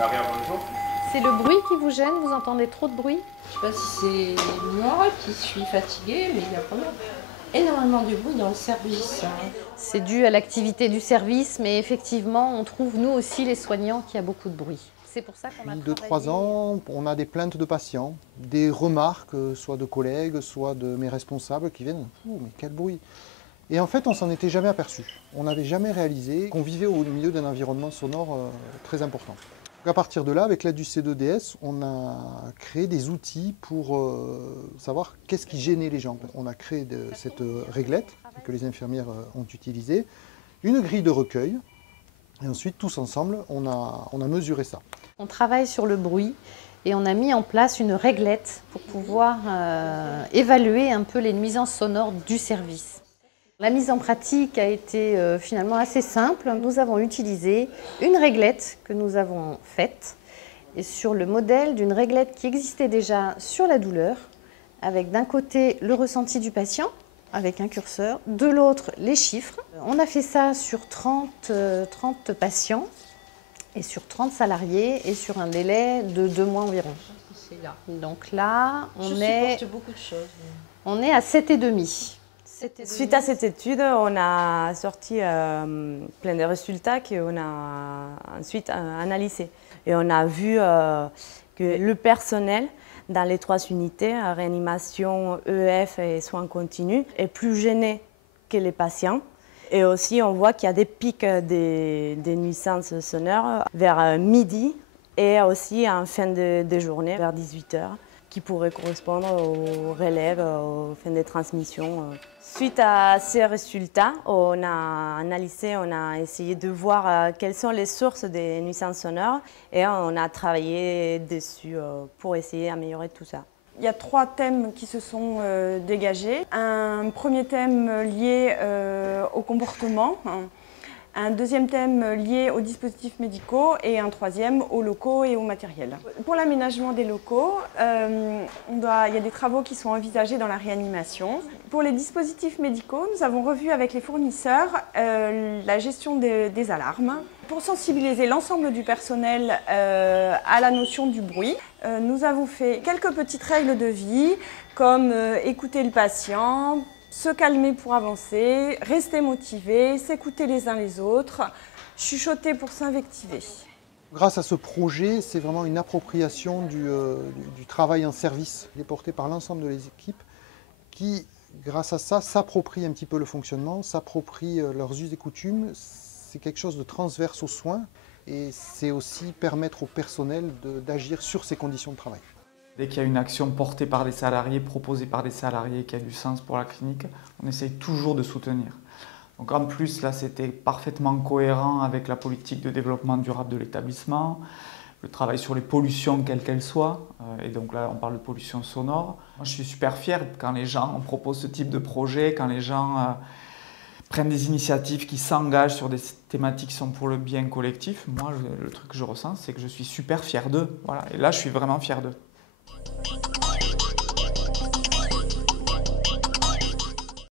Maria, bonjour. C'est le bruit qui vous gêne? Vous entendez trop de bruit? Je sais pas si c'est moi qui suis fatiguée, mais il y a vraiment énormément de bruit dans le service. C'est dû à l'activité du service, mais effectivement, on trouve nous aussi les soignants qu'il y a beaucoup de bruit. C'est pour ça qu'on a Depuis 2-3 ans, on a des plaintes de patients, des remarques, soit de collègues, soit de mes responsables qui viennent « Ouh, mais quel bruit !» Et en fait, on s'en était jamais aperçu. On n'avait jamais réalisé qu'on vivait au milieu d'un environnement sonore très important. Donc à partir de là, avec l'aide du C2DS, on a créé des outils pour savoir qu'est-ce qui gênait les gens. On a créé cette réglette que les infirmières ont utilisée, une grille de recueil, et ensuite, tous ensemble, on a mesuré ça. On travaille sur le bruit et on a mis en place une réglette pour pouvoir évaluer un peu les nuisances sonores du service. La mise en pratique a été finalement assez simple. Nous avons utilisé une réglette que nous avons faite et sur le modèle d'une réglette qui existait déjà sur la douleur, avec d'un côté le ressenti du patient, avec un curseur, de l'autre les chiffres. On a fait ça sur 30 patients et sur 30 salariés et sur un délai de 2 mois environ. C'est là. Donc là, Je supporte beaucoup de choses. on est à 7,5. Suite à cette étude, on a sorti plein de résultats qu'on a ensuite analysés. Et on a vu que le personnel dans les 3 unités, réanimation, EF et soins continus, est plus gêné que les patients. Et aussi, on voit qu'il y a des pics des nuisances sonores vers midi et aussi en fin de journée, vers 18 h, qui pourraient correspondre aux relèves, aux fins de transmission. Suite à ces résultats, on a analysé, on a essayé de voir quelles sont les sources des nuisances sonores et on a travaillé dessus pour essayer d'améliorer tout ça. Il y a 3 thèmes qui se sont dégagés. Un premier thème lié au comportement, un deuxième thème lié aux dispositifs médicaux et un troisième aux locaux et au matériel. Pour l'aménagement des locaux, il y a des travaux qui sont envisagés dans la réanimation. Pour les dispositifs médicaux, nous avons revu avec les fournisseurs la gestion des alarmes. Pour sensibiliser l'ensemble du personnel à la notion du bruit, nous avons fait quelques petites règles de vie, comme écouter le patient, se calmer pour avancer, rester motivé, s'écouter les uns les autres, chuchoter pour s'invectiver. Grâce à ce projet, c'est vraiment une appropriation du travail en service, qui est porté par l'ensemble de l'équipe, qui, grâce à ça, s'approprient un petit peu le fonctionnement, s'approprient leurs us et coutumes. C'est quelque chose de transverse aux soins et c'est aussi permettre au personnel d'agir sur ses conditions de travail. Dès qu'il y a une action portée par des salariés, proposée par des salariés, qui a du sens pour la clinique, on essaye toujours de soutenir. Donc en plus, là, c'était parfaitement cohérent avec la politique de développement durable de l'établissement, le travail sur les pollutions, quelles qu'elles soient, et donc là, on parle de pollution sonore. Moi, je suis super fier quand les gens proposent ce type de projet, quand les gens prennent des initiatives qui s'engagent sur des thématiques qui sont pour le bien collectif. Moi, le truc que je ressens, c'est que je suis super fier d'eux. Voilà. Et là, je suis vraiment fier d'eux.